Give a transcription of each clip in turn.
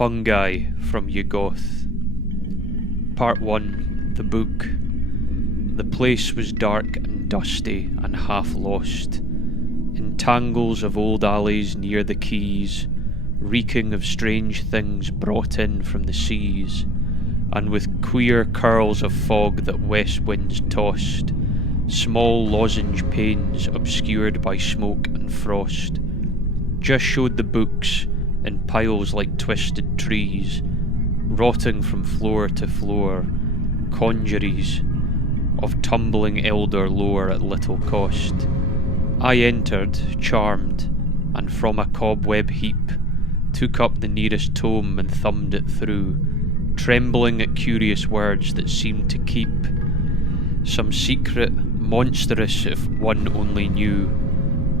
Fungi from Yaggoth. Part 1. The Book. The place was dark and dusty and half lost, in tangles of old alleys near the quays, reeking of strange things brought in from the seas, and with queer curls of fog that west winds tossed, small lozenge panes obscured by smoke and frost, just showed the books in piles like twisted trees, rotting from floor to floor, congeries of tumbling elder lore at little cost. I entered, charmed, and from a cobweb heap took up the nearest tome and thumbed it through, trembling at curious words that seemed to keep some secret, monstrous if one only knew.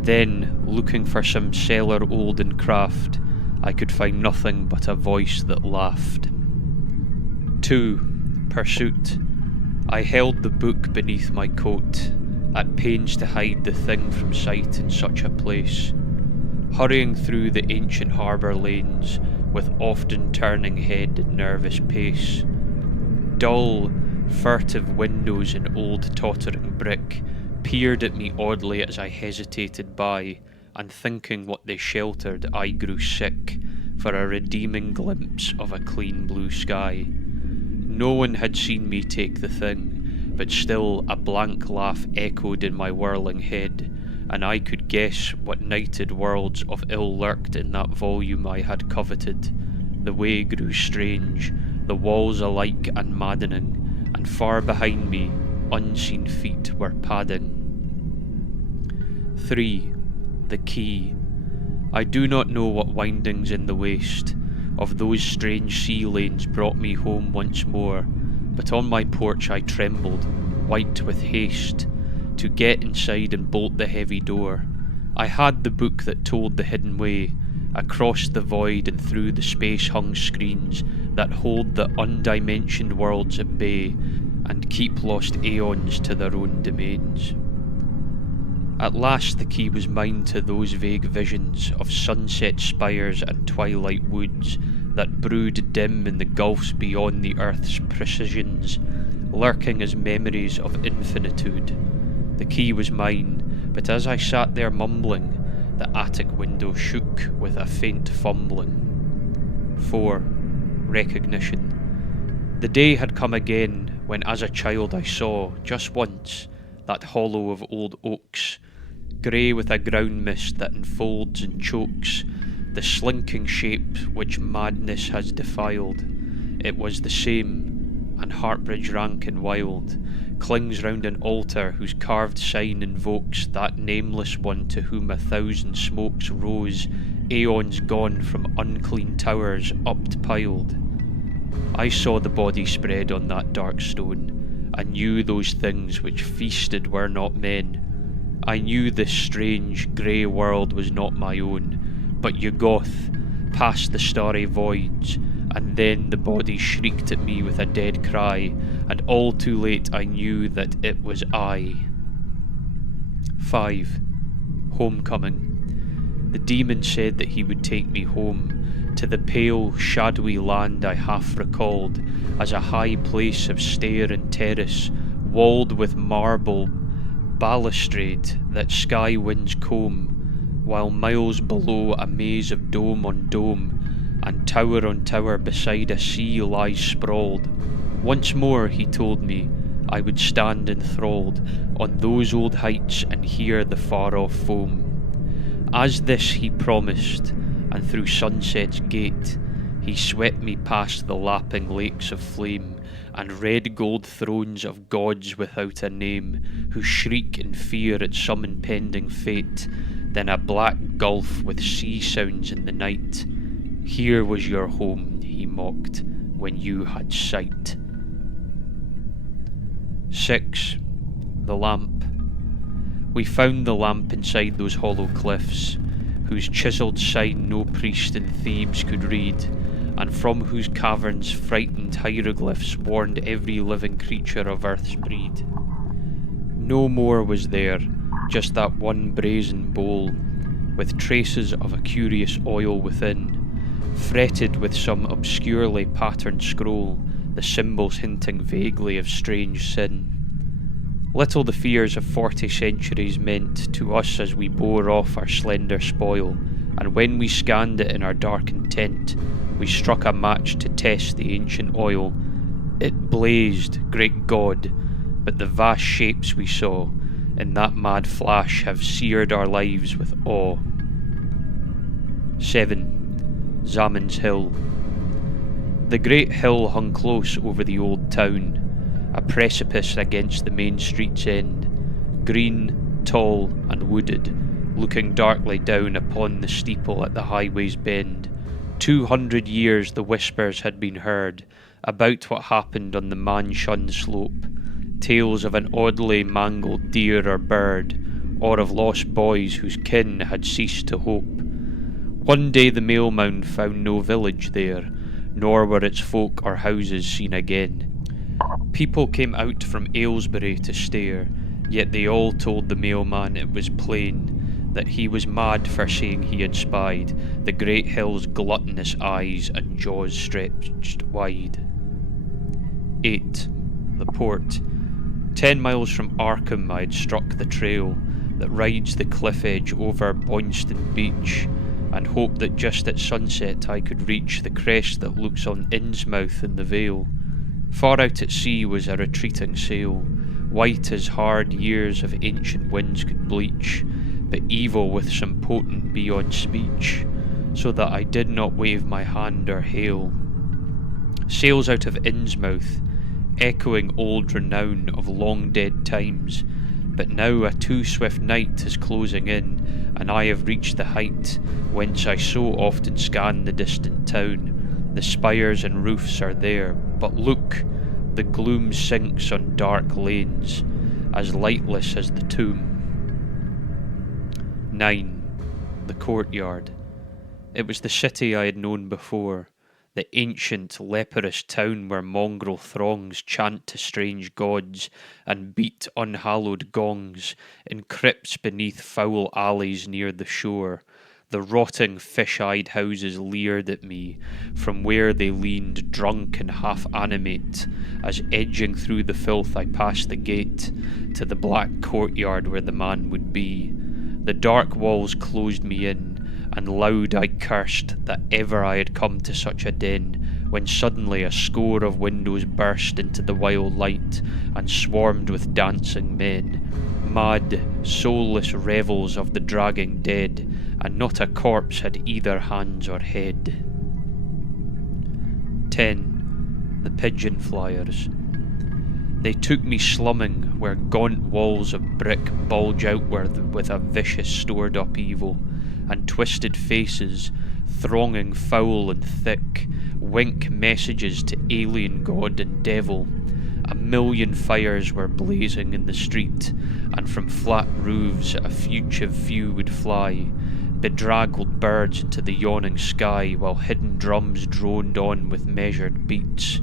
Then, looking for some cellar old in craft, I could find nothing but a voice that laughed. 2. Pursuit. I held the book beneath my coat, at pains to hide the thing from sight in such a place, hurrying through the ancient harbour lanes with often turning head and nervous pace. Dull, furtive windows in old tottering brick peered at me oddly as I hesitated by, and thinking what they sheltered I grew sick for a redeeming glimpse of a clean blue sky. No one had seen me take the thing, but still a blank laugh echoed in my whirling head, and I could guess what nighted worlds of ill lurked in that volume I had coveted. The way grew strange, the walls alike and maddening, and far behind me unseen feet were padding. 3. The Key. I do not know what windings in the waste of those strange sea lanes brought me home once more, but on my porch I trembled, white with haste, to get inside and bolt the heavy door. I had the book that told the hidden way, across the void and through the space-hung screens that hold the undimensioned worlds at bay and keep lost aeons to their own domains. At last the key was mine to those vague visions of sunset spires and twilight woods that brood dim in the gulfs beyond the earth's precisions, lurking as memories of infinitude. The key was mine, but as I sat there mumbling, the attic window shook with a faint fumbling. 4. Recognition. The day had come again when as a child I saw, just once, that hollow of old oaks, grey with a ground mist that enfolds and chokes the slinking shape which madness has defiled. It was the same, and Heartbridge rank and wild clings round an altar whose carved sign invokes that nameless one to whom 1,000 smokes rose, aeons gone from unclean towers up-piled. I saw the body spread on that dark stone, and knew those things which feasted were not men. I knew this strange, grey world was not my own, but Yaggoth, past the starry voids, and then the body shrieked at me with a dead cry, and all too late I knew that it was I. 5. Homecoming. The demon said that he would take me home, to the pale, shadowy land I half recalled as a high place of stair and terrace, walled with marble balustrade that sky winds comb, while miles below a maze of dome on dome and tower on tower beside a sea lies sprawled. Once more, he told me, I would stand enthralled on those old heights and hear the far-off foam. As this he promised, and through sunset's gate he swept me past the lapping lakes of flame and red gold thrones of gods without a name, who shriek in fear at some impending fate, then a black gulf with sea sounds in the night. Here was your home, he mocked, when you had sight. 6. The Lamp. We found the lamp inside those hollow cliffs, whose chiselled sign no priest in Thebes could read, and from whose caverns frightened hieroglyphs warned every living creature of earth's breed. No more was there, just that one brazen bowl, with traces of a curious oil within, fretted with some obscurely patterned scroll, the symbols hinting vaguely of strange sin. Little the fears of 40 centuries meant to us as we bore off our slender spoil, and when we scanned it in our darkened tent, we struck a match to test the ancient oil. It blazed, great God, but the vast shapes we saw in that mad flash have seared our lives with awe. 7. Zamin's Hill. The great hill hung close over the old town, a precipice against the main street's end, green, tall and wooded, looking darkly down upon the steeple at the highway's bend. 200 years the whispers had been heard about what happened on the man-shunned slope, tales of an oddly mangled deer or bird, or of lost boys whose kin had ceased to hope. One day the mail mound found no village there, nor were its folk or houses seen again. People came out from Aylesbury to stare, yet they all told the mailman it was plain that he was mad for saying he had spied the great hill's gluttonous eyes and jaws stretched wide. 8. The Port. 10 miles from Arkham I had struck the trail that rides the cliff edge over Boynston Beach, and hoped that just at sunset I could reach the crest that looks on Innsmouth in the Vale. Far out at sea was a retreating sail, white as hard years of ancient winds could bleach, but evil with some potent beyond speech, so that I did not wave my hand or hail. Sails out of Innsmouth, echoing old renown of long dead times, but now a too swift night is closing in, and I have reached the height whence I so often scan the distant town. The spires and roofs are there, but look, the gloom sinks on dark lanes, as lightless as the tomb. 9. The Courtyard. It was the city I had known before, the ancient, leprous town where mongrel throngs chant to strange gods and beat unhallowed gongs in crypts beneath foul alleys near the shore. The rotting fish-eyed houses leered at me from where they leaned drunk and half-animate, as edging through the filth I passed the gate to the black courtyard where the man would be. The dark walls closed me in, and loud I cursed that ever I had come to such a den, when suddenly a score of windows burst into the wild light and swarmed with dancing men, mad, soulless revels of the dragging dead, and not a corpse had either hands or head. 10. The Pigeon Flyers. They took me slumming where gaunt walls of brick bulge outward with a vicious stored-up evil, and twisted faces, thronging foul and thick, wink messages to alien god and devil. A million fires were blazing in the street, and from flat roofs a fugitive few would fly, bedraggled birds into the yawning sky, while hidden drums droned on with measured beats.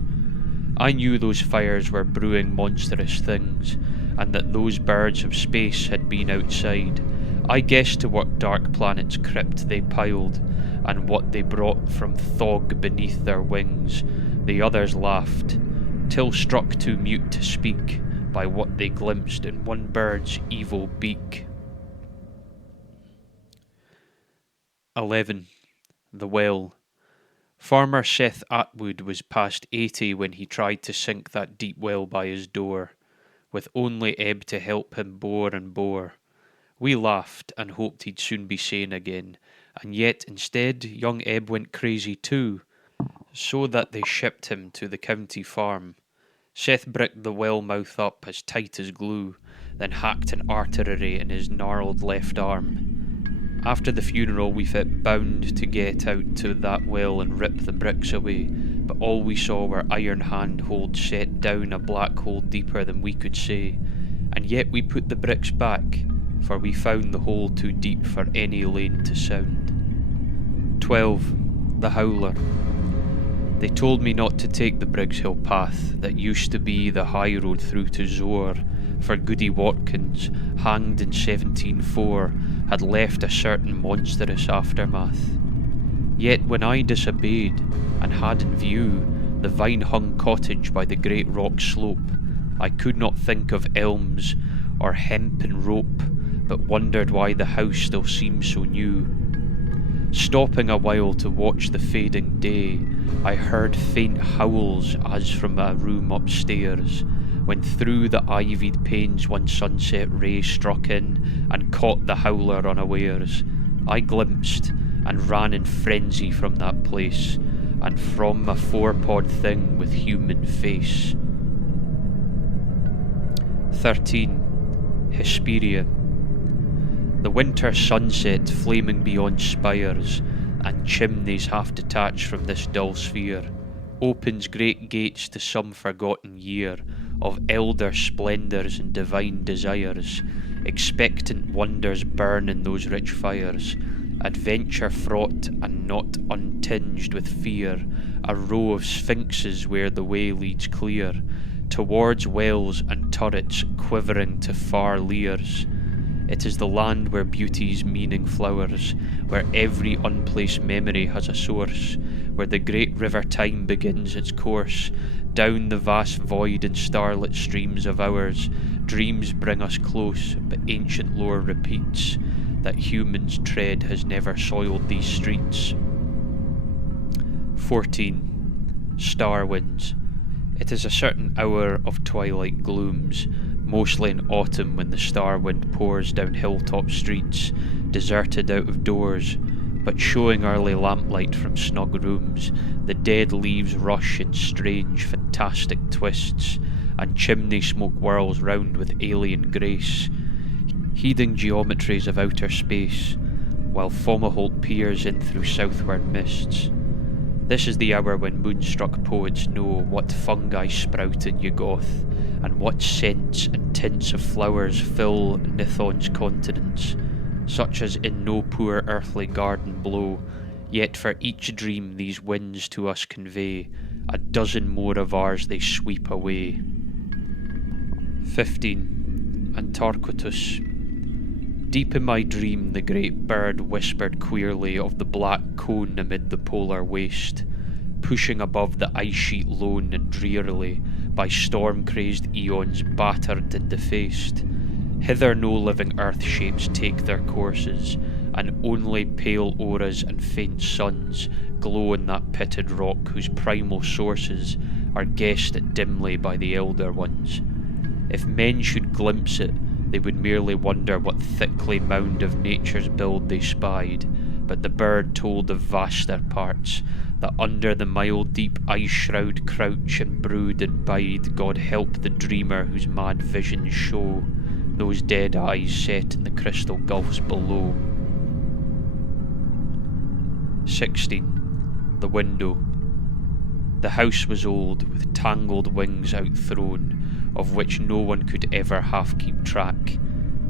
I knew those fires were brewing monstrous things, and that those birds of space had been outside. I guessed to what dark planet's crypt they piled, and what they brought from Thog beneath their wings. The others laughed, till struck too mute to speak by what they glimpsed in one bird's evil beak. 11. The Well. Farmer Seth Atwood was past 80 when he tried to sink that deep well by his door, with only Ebb to help him bore and bore. We laughed and hoped he'd soon be sane again, and yet instead young Ebb went crazy too, so that they shipped him to the county farm. Seth bricked the well mouth up as tight as glue, then hacked an artery in his gnarled left arm. After the funeral we felt bound to get out to that well and rip the bricks away, but all we saw were iron handholds set down a black hole deeper than we could say, and yet we put the bricks back, for we found the hole too deep for any lane to sound. 12. The Howler. They told me not to take the Briggs Hill path that used to be the high road through to Zoar, for Goody Watkins, hanged in 1704, had left a certain monstrous aftermath. Yet when I disobeyed, and had in view the vine-hung cottage by the great rock slope, I could not think of elms or hempen rope, but wondered why the house still seemed so new. Stopping a while to watch the fading day, I heard faint howls as from a room upstairs, when through the ivied panes one sunset ray struck in and caught the howler unawares. I glimpsed and ran in frenzy from that place, and from a four-pawed thing with human face. 13. Hesperia. The winter sunset flaming beyond spires and chimneys half detached from this dull sphere opens great gates to some forgotten year of elder splendours and divine desires. Expectant wonders burn in those rich fires, adventure fraught and not untinged with fear, a row of sphinxes where the way leads clear towards wells and turrets quivering to far leers. It is the land where beauty's meaning flowers, where every unplaced memory has a source, where the great river time begins its course. Down the vast void in starlit streams of hours, dreams bring us close, but ancient lore repeats that humans' tread has never soiled these streets. 14. Star winds. It is a certain hour of twilight glooms, mostly in autumn, when the star wind pours down hilltop streets, deserted out of doors, but showing early lamplight from snug rooms. The dead leaves rush in strange, fantastic twists, and chimney smoke whirls round with alien grace, heeding geometries of outer space, while Fomalhaut peers in through southward mists. This is the hour when moonstruck poets know what fungi sprout in Yaggoth, and what scents and tints of flowers fill Nithon's continents, such as in no poor earthly garden blow. Yet for each dream these winds to us convey, a dozen more of ours they sweep away. 15. Antarctotus. Deep in my dream the great bird whispered queerly of the black cone amid the polar waste, pushing above the ice sheet lone and drearily, by storm-crazed eons battered and defaced. Hither no living earth shapes take their courses, and only pale auras and faint suns glow in that pitted rock whose primal sources are guessed at dimly by the elder ones. If men should glimpse it, they would merely wonder what thickly mound of nature's build they spied, but the bird told of vaster parts, that under the mile deep ice shroud crouch and brood and bide. God help the dreamer whose mad visions show those dead eyes set in the crystal gulfs below. 16. The window. The house was old, with tangled wings outthrown, of which no one could ever half keep track,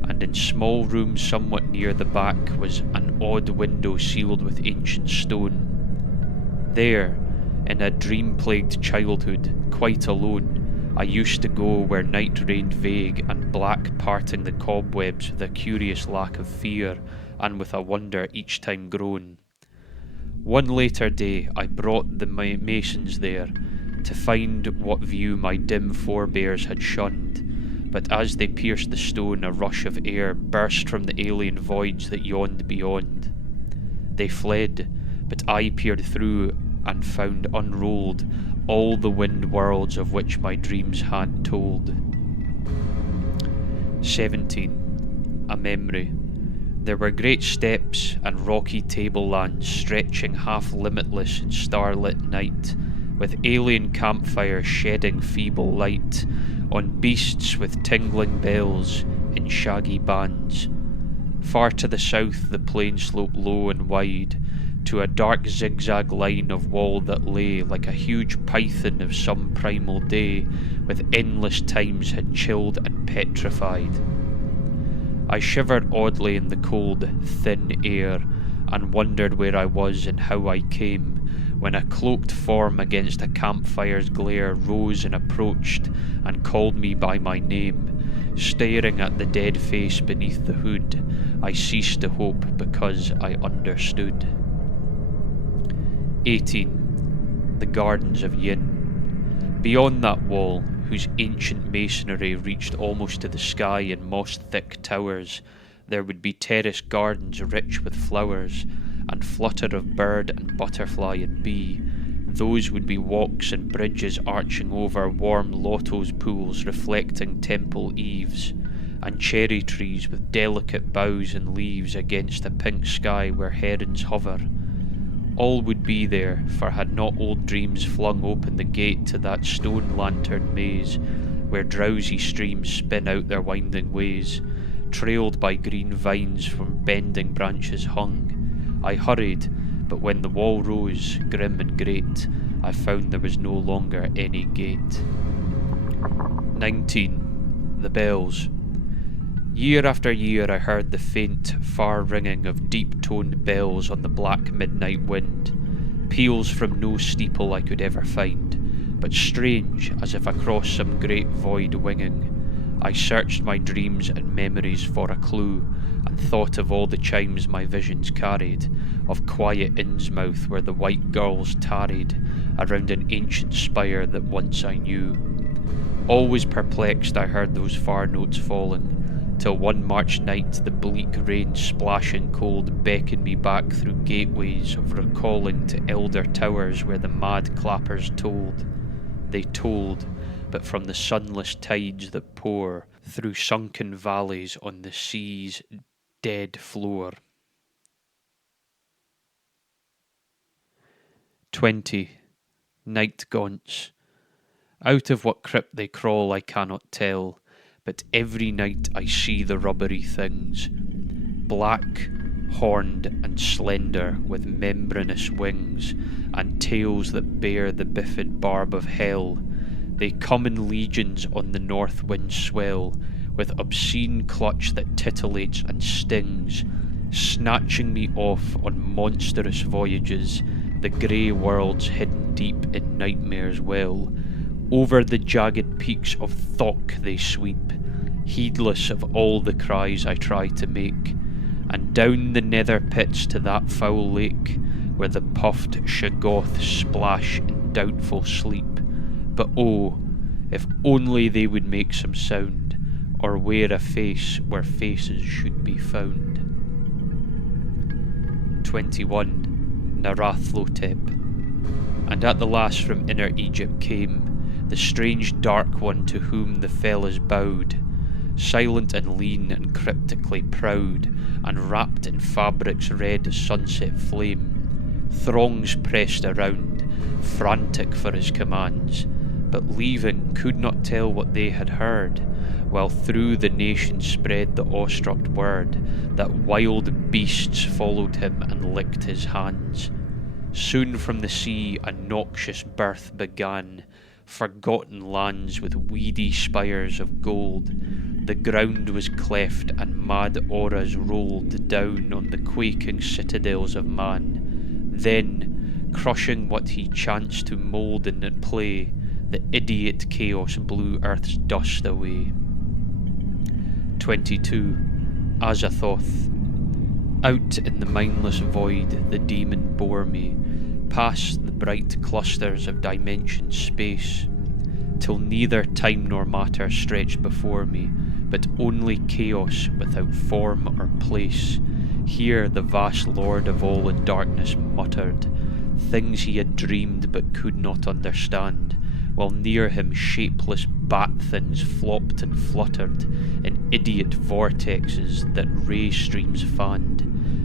and in small rooms somewhat near the back was an odd window sealed with ancient stone. There, in a dream-plagued childhood, quite alone, I used to go where night reigned vague and black, parting the cobwebs with a curious lack of fear, and with a wonder each time grown. One later day I brought the masons there, to find what view my dim forebears had shunned, but as they pierced the stone a rush of air burst from the alien voids that yawned beyond. They fled, but I peered through and found unrolled all the wind worlds of which my dreams had told. 17. A memory. There were great steppes and rocky tablelands stretching half limitless in starlit night, with alien campfires shedding feeble light on beasts with tingling bells in shaggy bands. Far to the south the plain sloped low and wide, to a dark zigzag line of wall that lay like a huge python of some primal day, with endless times had chilled and petrified. I shivered oddly in the cold, thin air, and wondered where I was and how I came, when a cloaked form against a campfire's glare rose and approached and called me by my name. Staring at the dead face beneath the hood, I ceased to hope because I understood. 18. The Gardens of Yin. Beyond that wall, whose ancient masonry reached almost to the sky in moss-thick towers, there would be terraced gardens rich with flowers, and flutter of bird and butterfly and bee. Those would be walks and bridges arching over warm lotos pools reflecting temple eaves, and cherry trees with delicate boughs and leaves against a pink sky where herons hover. All would be there, for had not old dreams flung open the gate to that stone lantern maze, where drowsy streams spin out their winding ways, trailed by green vines from bending branches hung. I hurried, but when the wall rose, grim and great, I found there was no longer any gate. 19. The bells. Year after year I heard the faint, far ringing of deep-toned bells on the black midnight wind, peals from no steeple I could ever find, but strange as if across some great void winging. I searched my dreams and memories for a clue, and thought of all the chimes my visions carried, of quiet Innsmouth where the white girls tarried, around an ancient spire that once I knew. Always perplexed I heard those far notes falling, till one March night the bleak rain splashing cold beckoned me back through gateways of recalling to elder towers where the mad clappers tolled. They tolled, but from the sunless tides that pour through sunken valleys on the sea's dead floor. 20. Night gaunts. Out of what crypt they crawl I cannot tell, but every night I see the rubbery things, black, horned and slender, with membranous wings, and tails that bear the biffid barb of hell. They come in legions on the north wind's swell, with obscene clutch that titillates and stings, snatching me off on monstrous voyages, the grey worlds hidden deep in nightmare's well. Over the jagged peaks of Thok they sweep, heedless of all the cries I try to make, and down the nether pits to that foul lake, where the puffed Yaggoth splash in doubtful sleep. But oh, if only they would make some sound, or wear a face where faces should be found. 21. Narathlotep. And at the last from inner Egypt came the strange dark one to whom the fellas bowed, silent and lean and cryptically proud, and wrapped in fabrics red as sunset flame. Throngs pressed around, frantic for his commands, but leaving could not tell what they had heard, while through the nation spread the awestruck word that wild beasts followed him and licked his hands. Soon from the sea a noxious birth began, forgotten lands with weedy spires of gold. The ground was cleft and mad auras rolled down on the quaking citadels of man. Then, crushing what he chanced to mould and at play, the idiot chaos blew earth's dust away. 22. Azathoth. Out in the mindless void the demon bore me, past the bright clusters of dimension space, till neither time nor matter stretched before me, but only chaos without form or place. Here the vast lord of all in darkness muttered things he had dreamed but could not understand, while near him shapeless bat things flopped and fluttered in idiot vortexes that ray streams fanned.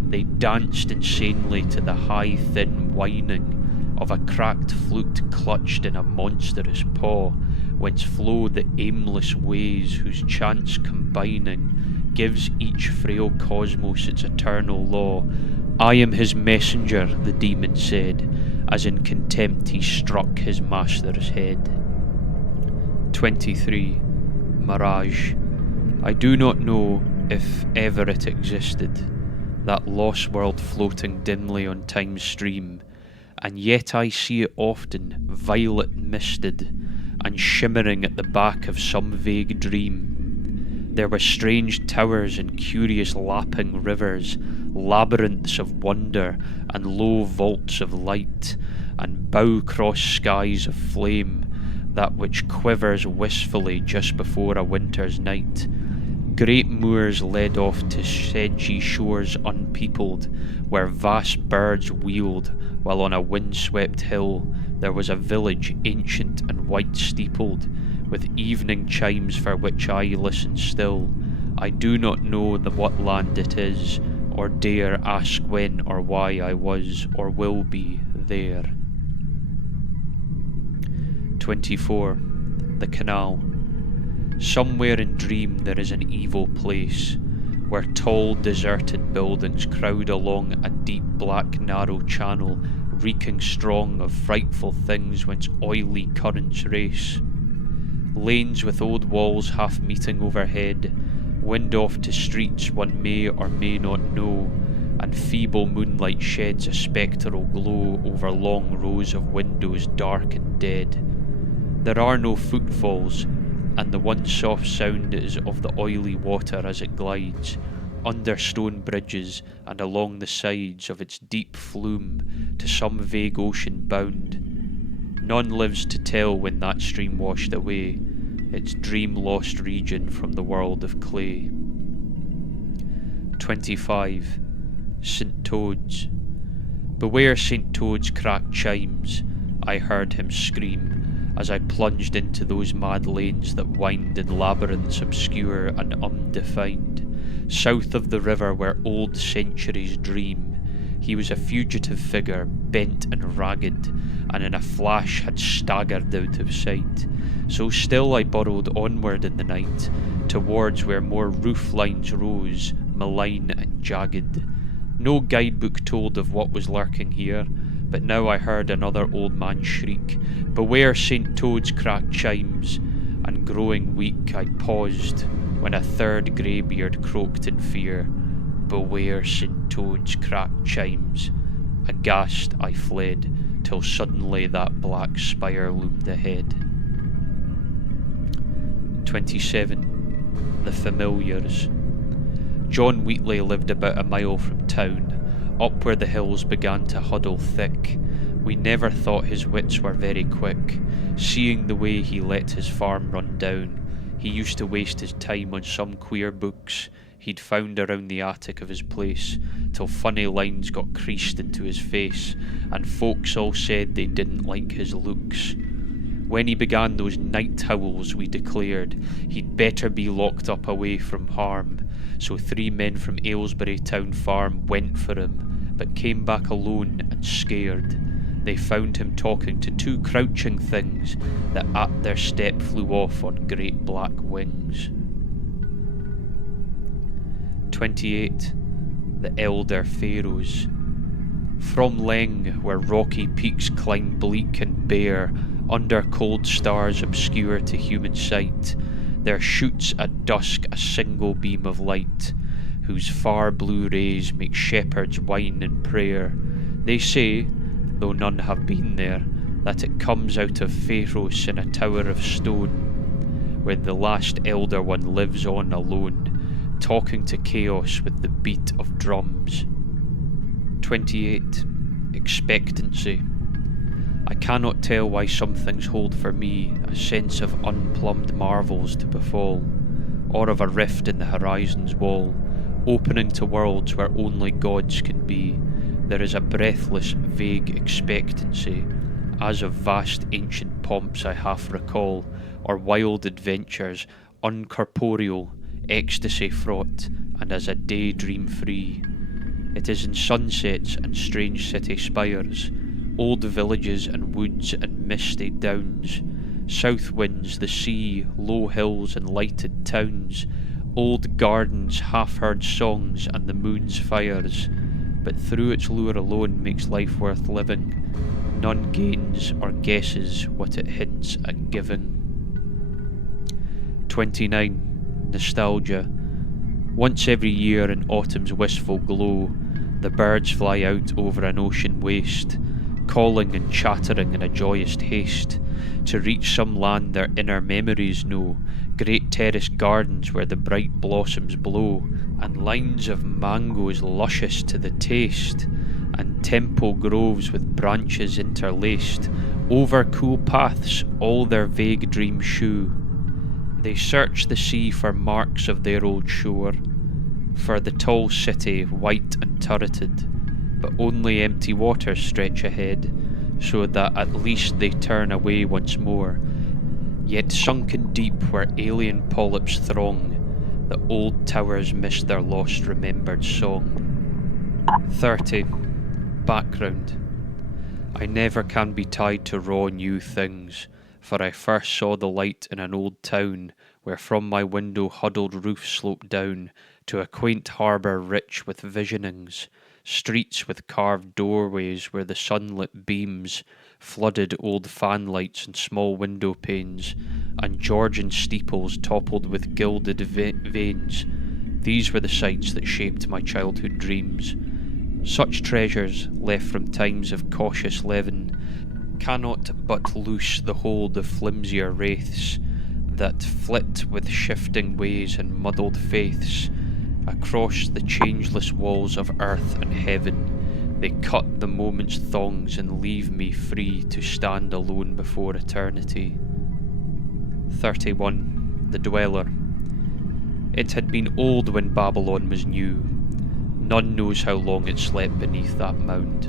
They danced insanely to the high thin whining of a cracked flute clutched in a monstrous paw, whence flow the aimless ways whose chance combining gives each frail cosmos its eternal law. I am his messenger, the demon said, as in contempt he struck his master's head. 23. Mirage. I do not know if ever it existed, that lost world floating dimly on time's stream, and yet I see it often, violet misted, and shimmering at the back of some vague dream. There were strange towers and curious lapping rivers, labyrinths of wonder and low vaults of light, and bow-crossed skies of flame, that which quivers wistfully just before a winter's night. Great moors led off to sedgy shores unpeopled, where vast birds wheeled, while on a wind-swept hill there was a village ancient and white-steepled, with evening chimes for which I listen still. I do not know what land it is, or dare ask when or why I was or will be there. 24. The Canal. Somewhere in Dream there is an evil place, where tall deserted buildings crowd along a deep black narrow channel, reeking strong of frightful things whence oily currents race. Lanes with old walls half meeting overhead, wind off to streets one may or may not know, and feeble moonlight sheds a spectral glow over long rows of windows dark and dead. There are no footfalls, and the one soft sound is of the oily water as it glides, under stone bridges and along the sides of its deep flume to some vague ocean bound. None lives to tell when that stream washed away, its dream-lost region from the world of clay. 25. St. Toad's. Beware St. Toad's cracked chimes, I heard him scream, as I plunged into those mad lanes that wind in labyrinths obscure and undefined, south of the river where old centuries dream. He was a fugitive figure, bent and ragged, and in a flash had staggered out of sight. So still I burrowed onward in the night, towards where more roof lines rose, malign and jagged. No guidebook told of what was lurking here, but now I heard another old man shriek, "Beware St. Toad's cracked chimes," and growing weak I paused, when a third greybeard croaked in fear, "Beware St. Toad's cracked chimes." Aghast I fled, till suddenly that black spire loomed ahead. 27. The Familiars. John Wheatley lived about a mile from town, up where the hills began to huddle thick. We never thought his wits were very quick, seeing the way he let his farm run down. He used to waste his time on some queer books he'd found around the attic of his place, till funny lines got creased into his face, and folks all said they didn't like his looks. When he began those night howls, we declared he'd better be locked up away from harm. So 3 men from Aylesbury Town Farm went for him, but came back alone and scared. They found him talking to 2 crouching things that at their step flew off on great black wings. 28. The Elder Pharaohs. From Leng, where rocky peaks climb bleak and bare, under cold stars obscure to human sight, there shoots at dusk a single beam of light, whose far blue rays make shepherds whine in prayer. They say, though none have been there, that it comes out of Pharos in a tower of stone, where the last elder one lives on alone, talking to chaos with the beat of drums. 28. Expectancy. I cannot tell why some things hold for me a sense of unplumbed marvels to befall, or of a rift in the horizon's wall, opening to worlds where only gods can be. There is a breathless, vague expectancy, as of vast ancient pomps I half recall, or wild adventures, uncorporeal, ecstasy fraught, and as a daydream free. It is in sunsets and strange city spires, old villages and woods and misty downs, south winds, the sea, low hills and lighted towns, old gardens, half-heard songs and the moon's fires, but through its lure alone makes life worth living. None gains or guesses what it hints at giving. 29. Nostalgia. Once every year in autumn's wistful glow, the birds fly out over an ocean waste, calling and chattering in a joyous haste, to reach some land their inner memories know, great terraced gardens where the bright blossoms blow, and lines of mangoes luscious to the taste, and temple groves with branches interlaced, over cool paths all their vague dreams shew. They search the sea for marks of their old shore, for the tall city white and turreted, but only empty waters stretch ahead, so that at least they turn away once more. Yet sunken deep where alien polyps throng, the old towers miss their lost remembered song. 30. Background. I never can be tied to raw new things, for I first saw the light in an old town, where from my window huddled roofs sloped down to a quaint harbour rich with visionings, streets with carved doorways where the sunlit beams flooded old fanlights and small window panes, and Georgian steeples toppled with gilded vanes. These were the sights that shaped my childhood dreams. Such treasures, left from times of cautious leaven, cannot but loose the hold of flimsier wraiths that flit with shifting ways and muddled faiths. Across the changeless walls of earth and heaven, they cut the moment's thongs and leave me free to stand alone before eternity. 31. The Dweller. It had been old when Babylon was new. None knows how long it slept beneath that mound,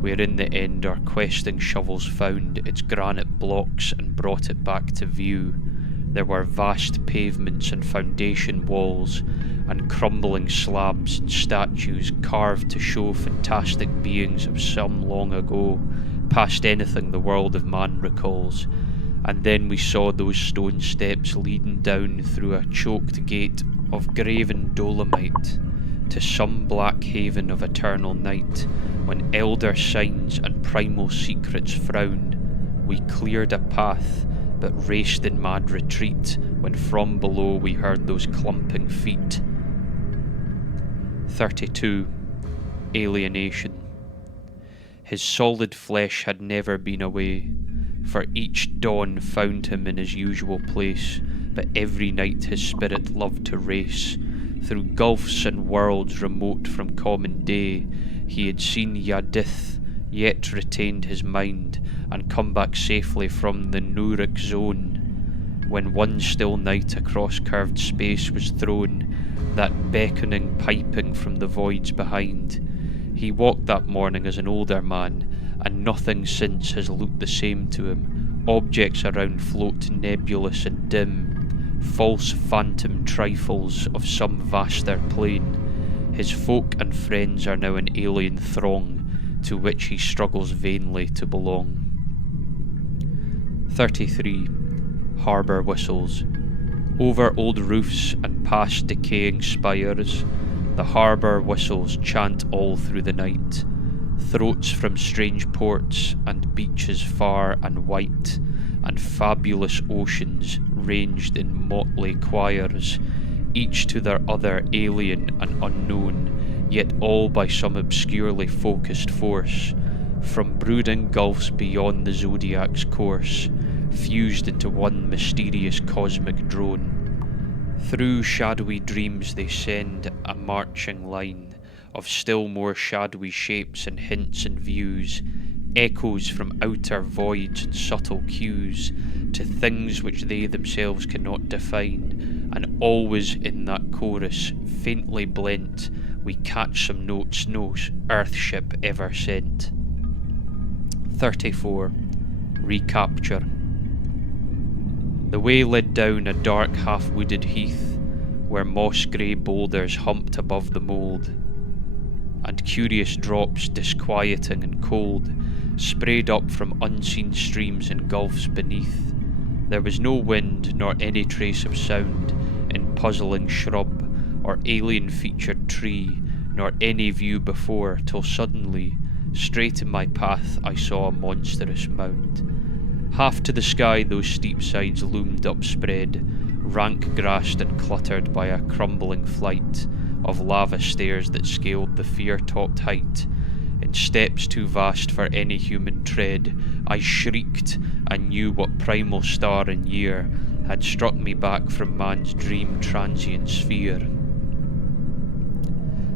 where in the end our questing shovels found its granite blocks and brought it back to view. There were vast pavements and foundation walls, and crumbling slabs and statues carved to show fantastic beings of some long ago, past anything the world of man recalls. And then we saw those stone steps leading down through a choked gate of graven dolomite to some black haven of eternal night, when elder signs and primal secrets frowned. We cleared a path, but raced in mad retreat, when from below we heard those clumping feet. 32. Alienation. His solid flesh had never been away, for each dawn found him in his usual place, but every night his spirit loved to race. Through gulfs and worlds remote from common day, he had seen Yaggoth, yet retained his mind, and come back safely from the Nuric zone. When one still night across curved space was thrown, that beckoning piping from the voids behind, he walked that morning as an older man, and nothing since has looked the same to him. Objects around float nebulous and dim, false phantom trifles of some vaster plane. His folk and friends are now an alien throng, to which he struggles vainly to belong. 33. Harbour whistles. Over old roofs and past decaying spires, the harbour whistles chant all through the night. Throats from strange ports and beaches far and white, and fabulous oceans ranged in motley choirs, each to their other alien and unknown, yet all by some obscurely focused force, from brooding gulfs beyond the zodiac's course, fused into one mysterious cosmic drone. Through shadowy dreams they send a marching line of still more shadowy shapes and hints and views, echoes from outer voids and subtle cues, to things which they themselves cannot define, and always in that chorus, faintly blent, we catch some notes no earthship ever sent. 34. Recapture. The way led down a dark half-wooded heath, where moss-grey boulders humped above the mould, and curious drops, disquieting and cold, sprayed up from unseen streams and gulfs beneath. There was no wind nor any trace of sound in puzzling shrub or alien-featured tree, nor any view before, till suddenly, straight in my path, I saw a monstrous mound. Half to the sky those steep sides loomed upspread, rank-grassed and cluttered by a crumbling flight of lava stairs that scaled the fear-topped height. In steps too vast for any human tread, I shrieked I knew what primal star and year had struck me back from man's dream transient sphere.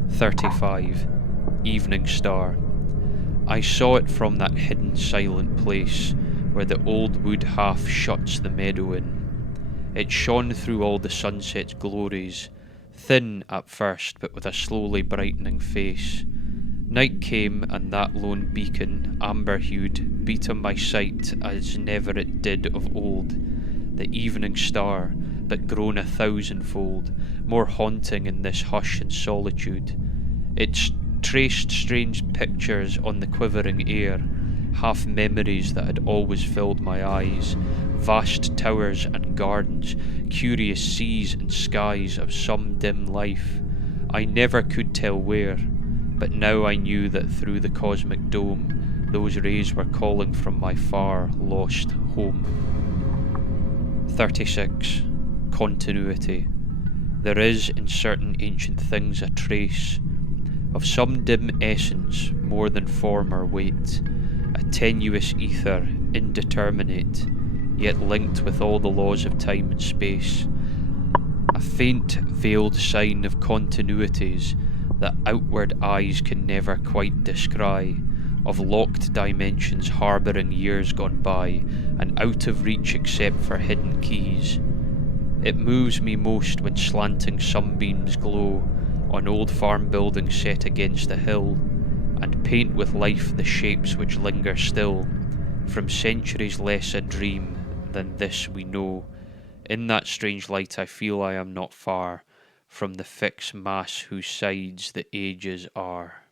35. Evening Star. I saw it from that hidden silent place where the old wood half shuts the meadow in. It shone through all the sunset's glories, thin at first but with a slowly brightening face. Night came and that lone beacon, amber-hued, beat on my sight as never it did of old. The evening star, but grown 1,000-fold, more haunting in this hush and solitude. It traced strange pictures on the quivering air, half memories that had always filled my eyes, vast towers and gardens, curious seas and skies of some dim life. I never could tell where, but now I knew that through the cosmic dome, those rays were calling from my far, lost home. 36. Continuity. There is in certain ancient things a trace of some dim essence more than form or weight, a tenuous ether, indeterminate, yet linked with all the laws of time and space, a faint veiled sign of continuities that outward eyes can never quite descry, of locked dimensions harbouring years gone by and out of reach except for hidden keys. It moves me most when slanting sunbeams glow on old farm buildings set against a hill, and paint with life the shapes which linger still, from centuries less a dream than this we know. In that strange light I feel I am not far from the fixed mass whose sides the ages are.